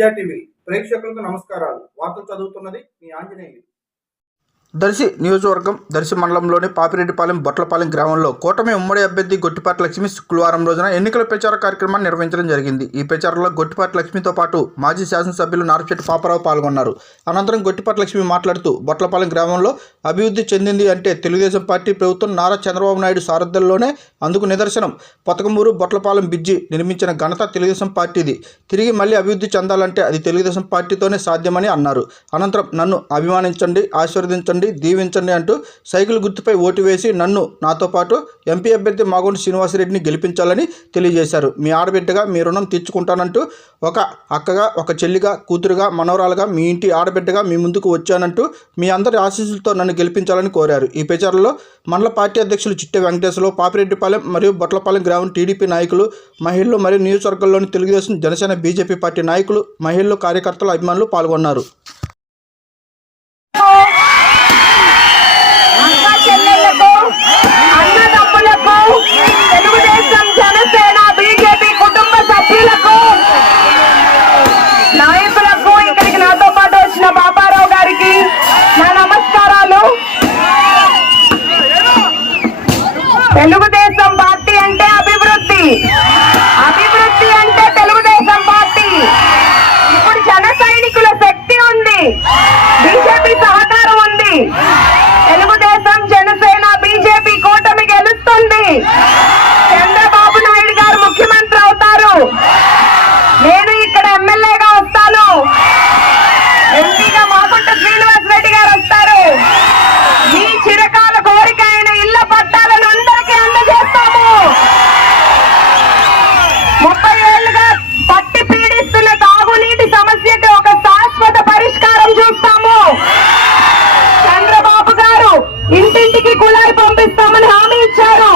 ప్రజా టీవీ ప్రేక్షకులకు నమస్కారాలు. వార్తలు చదువుతున్నది మీ ఆంజనేయులు. దర్శి నియోజకవర్గం దర్శి మండలంలోని పాపిరెడ్డిపాలెం బొట్లపాలెం గ్రామంలో కూటమి ఉమ్మడి అభ్యర్థి గొట్టిపాటి లక్ష్మి శుక్రవారం రోజున ఎన్నికల ప్రచార కార్యక్రమాన్ని నిర్వహించడం జరిగింది. ఈ ప్రచారంలో గొట్టిపాటి లక్ష్మితో పాటు మాజీ శాసనసభ్యులు నార్చెట్టి పాపారావు పాల్గొన్నారు. అనంతరం గొట్టిపాటి లక్ష్మి మాట్లాడుతూ బొట్లపాలెం గ్రామంలో అభివృద్ధి చెందింది అంటే తెలుగుదేశం పార్టీ ప్రభుత్వం నారా చంద్రబాబు నాయుడు సారథ్యంలోనే. అందుకు నిదర్శనం పొతకమూరు బొట్లపాలెం బ్రిడ్జి నిర్మించిన ఘనత తెలుగుదేశం పార్టీది. తిరిగి మళ్ళీ అభివృద్ధి చెందాలంటే అది తెలుగుదేశం పార్టీతోనే సాధ్యమని అన్నారు. అనంతరం నన్ను అభిమానించండి, ఆశీర్వదించండి, దీవించండి అంటూ సైకిల్ గుర్తుపై ఓటు వేసి నన్ను నాతో పాటు ఎంపీ అభ్యర్థి మాగొండ శ్రీనివాసరెడ్డిని గెలిపించాలని తెలియజేశారు. మీ ఆడబిడ్డగా మీ రుణం తీర్చుకుంటానంటూ ఒక అక్కగా, ఒక చెల్లిగా, కూతురుగా, మనవరాలుగా, మీ ఇంటి ఆడబిడ్డగా మీ ముందుకు వచ్చానంటూ మీ అందరి ఆశీస్సులతో నన్ను గెలిపించాలని కోరారు. ఈ ప్రచారంలో మండల పార్టీ అధ్యక్షులు చిట్టె వెంకటేశ్వరరావు, పాపిరెడ్డిపాలెం మరియు బొట్లపాలెం గ్రామం టీడీపీ నాయకులు, మహిళలు మరియు నియోజకవర్గంలోని తెలుగుదేశం, జనసేన, బీజేపీ పార్టీ నాయకులు, మహిళలు, కార్యకర్తలు, అభిమానులు పాల్గొన్నారు. తెలుగుదేశం, జనసేన, బీజేపీ కుటుంబ సభ్యులకు, నాయకులకు, ఇక్కడికి నాతో పాటు వచ్చిన పాపారావు గారికి నా నమస్కారాలు. తెలుగుదేశం పార్టీ అంటే అభివృద్ధి, అభివృద్ధి అంటే తెలుగుదేశం పార్టీ. ఇప్పుడు జన సైనికుల శక్తి ఉంది, బీజేపీ సహకారం ఉంది. తెలుగుదేశం, జనసేన, బీజేపీ కూటమి గెలుస్తుంది. చంద్రబాబు నాయుడు గారు ముఖ్యమంత్రి అవుతారు. నేను ఇక్కడ ఎమ్మెల్యేగా వస్తాను, ఎంపీగా మాగుంట శ్రీనివాసరెడ్డి గారు వస్తారు. మీ చిరకాల కోరిక అయిన ఇళ్ల పట్టాలను అందరికీ అందజేస్తాము. 30 ఏళ్లుగా పట్టి పీడిస్తున్న తాగునీటి సమస్యకి ఒక శాశ్వత పరిష్కారం చూస్తాము. చంద్రబాబు గారు ఇంటింటికి కుళాయి పంపిస్తామని హామీ ఇచ్చారు.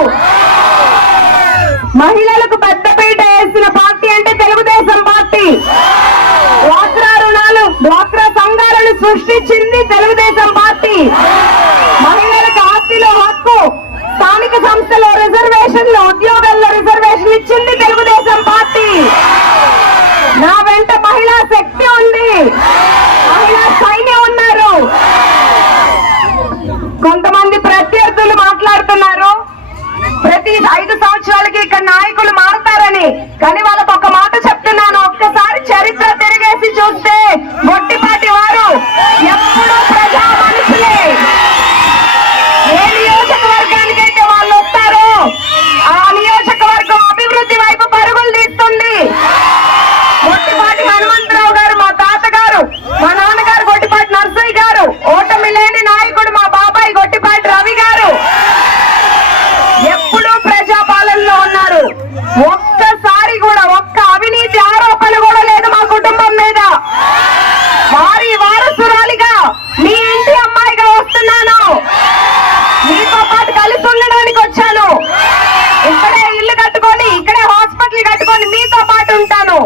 మహిళలకు పెద్దపీట వేసిన పార్టీ అంటే తెలుగుదేశం పార్టీ. డ్వాక్రా రుణాలు, డ్వాక్రా సంఘాలను సృష్టించింది తెలుగుదేశం పార్టీ. మహిళలకు ఆస్తిలో హక్కు, స్థానిక సంస్థలో రిజర్వేషన్లు, ఉద్యోగాల్లో రిజర్వేషన్ ఇచ్చింది తెలుగుదేశం పార్టీ. నా వెంట మహిళా శక్తి ఉంది, మహిళా సైన్యం ఉన్నారు. కొంతమంది ప్రత్యర్థులు మాట్లాడుతున్నారు ప్రతి 5 సంవత్సరాలకి ఇక్కడ నాయకులు మారుతారని. కానీ వాళ్ళకు ఒక మాట చెప్తున్నాను, ఒక్కసారి చరిత్ర తిరిగేసి చూస్తే గొట్టిపాటి వారు ఎప్పుడూ ప్రజా మనుషులే. ఏ నియోజకవర్గానికైతే వాళ్ళు వస్తారో ఆ నియోజకవర్గం అభివృద్ధి వైపు పరుగులు తీస్తుంది. గొట్టిపాటి హనుమంతరావు గారు మా తాతగారు, మా నాన్నగారు గొట్టిపాటి నర్సయ్య గారు, ఓటమి లేని నాయకుడు మా బాబాయ్ గొట్టిపాటి రవి గారు ఎప్పుడూ ప్రజాపాలనలో ఉన్నారు. ఒక్కసారి కూడా ఒక్క అవినీతి ఆరోపణ కూడా లేదు మా కుటుంబం మీద. వారి వారసురాలిగా మీ ఇంటి అమ్మాయిగా వస్తున్నాను. మీతో పాటు కలిసి ఉండడానికి వచ్చాను. ఇక్కడే ఇల్లు కట్టుకొని, ఇక్కడే హాస్పిటల్ కట్టుకొని మీతో పాటు ఉంటాను.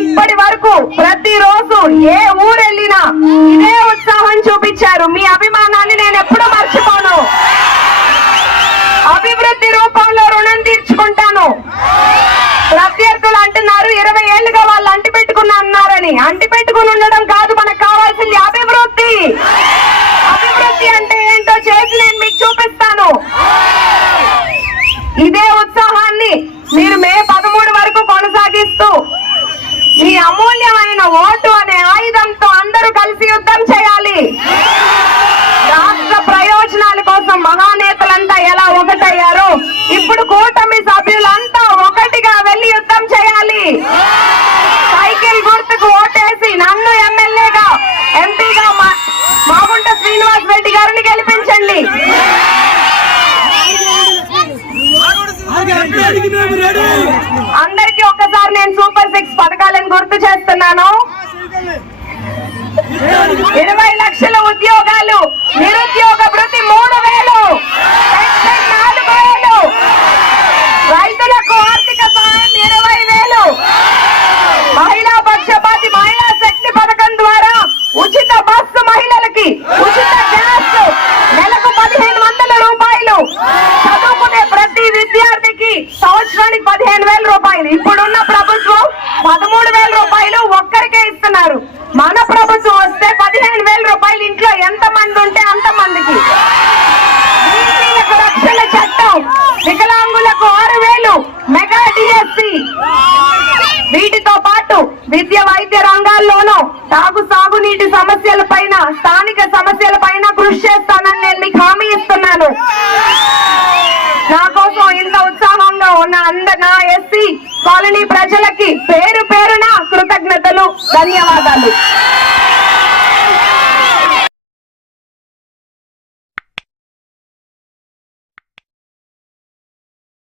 ఇప్పటి వరకు ప్రతిరోజు ఏ ఊరు వెళ్ళినా ఇదే ఉత్సాహం చూపించారు. మీ అభిమానాన్ని నేను ఎప్పుడూ మర్చిపోను. అభివృద్ధి రూపంలో రుణం తీర్చుకుంటాను. ప్రత్యర్థులు అంటున్నారు 20 ఏళ్లుగా వాళ్ళు అంటి పెట్టుకున్నా అన్నారని. అంటి పెట్టుకుని ఉండడం కాదు, మనకు కావాల్సింది అభివృద్ధి. అభివృద్ధి అంటే ఏంటో చేసి నేను మీకు చూపిస్తాను. ఇదే ఉత్సాహాన్ని మీరు మే 13 వరకు కొనసాగిస్తూ మీ అమూల్యమైన ఓటు అనే ఆయుధంతో అందరూ కలిసి యుద్ధం చేయాలి. రాష్ట్ర ప్రయోజనాల కోసం మహానేతలంతా ఎలా ఒకటయ్యారో ఇప్పుడు కూటమి సభ్యులంతా ఒకటిగా వెళ్లి యుద్ధం చేయాలి. సైకిల్ గుర్తుకు ఓటేసి నన్ను ఎమ్మెల్యేగా, ఎంపీగా మాగుంట శ్రీనివాసరెడ్డి గారిని గెలిపించండి. అందరికీ ఒక్కసారి నేను సూపర్ 6 పథకాలను గుర్తు చేస్తున్నాను. 20 లక్షల ఉద్యోగాలు, నిరుద్యోగ భృతి 3000, పెన్షన్ 4000, రైతులకు ఆర్థిక సాయం 20,000, మహిళా పక్షపాతి మహిళా శక్తి పథకం ద్వారా ఉచిత బస్సు మహిళలకి, ఉచిత గ్యాస్, నెలకు 1500 రూపాయలు, చదువుకునే ప్రతి విద్యార్థికి సంవత్సరానికి 15,000 రూపాయలు. ఇప్పుడున్న ప్రభుత్వం ఇస్తున్నారు. మన ప్రభుత్వం వస్తే 15,000 రూపాయలు ఇంట్లో ఎంత మంది ఉంటే అంత మందికి, బీసీలకు రక్షణ చట్టం, వికలాంగులకు 6,000, మెగా డిఎస్సి, వీటితో పాటు విద్య వైద్య రంగాల్లోనూ సాగునీటి సమస్యల పైన, స్థానిక సమస్యల పైన కృషి చేస్తానని నేను మీకు హామీ ఇస్తున్నాను. నా కోసం ఇంత ఉత్సాహంగా ఉన్న నా ఎస్సీ కాలనీ ప్రజలకి పేరు పేరున కృతజ్ఞతలు, ధన్యవాదాలు.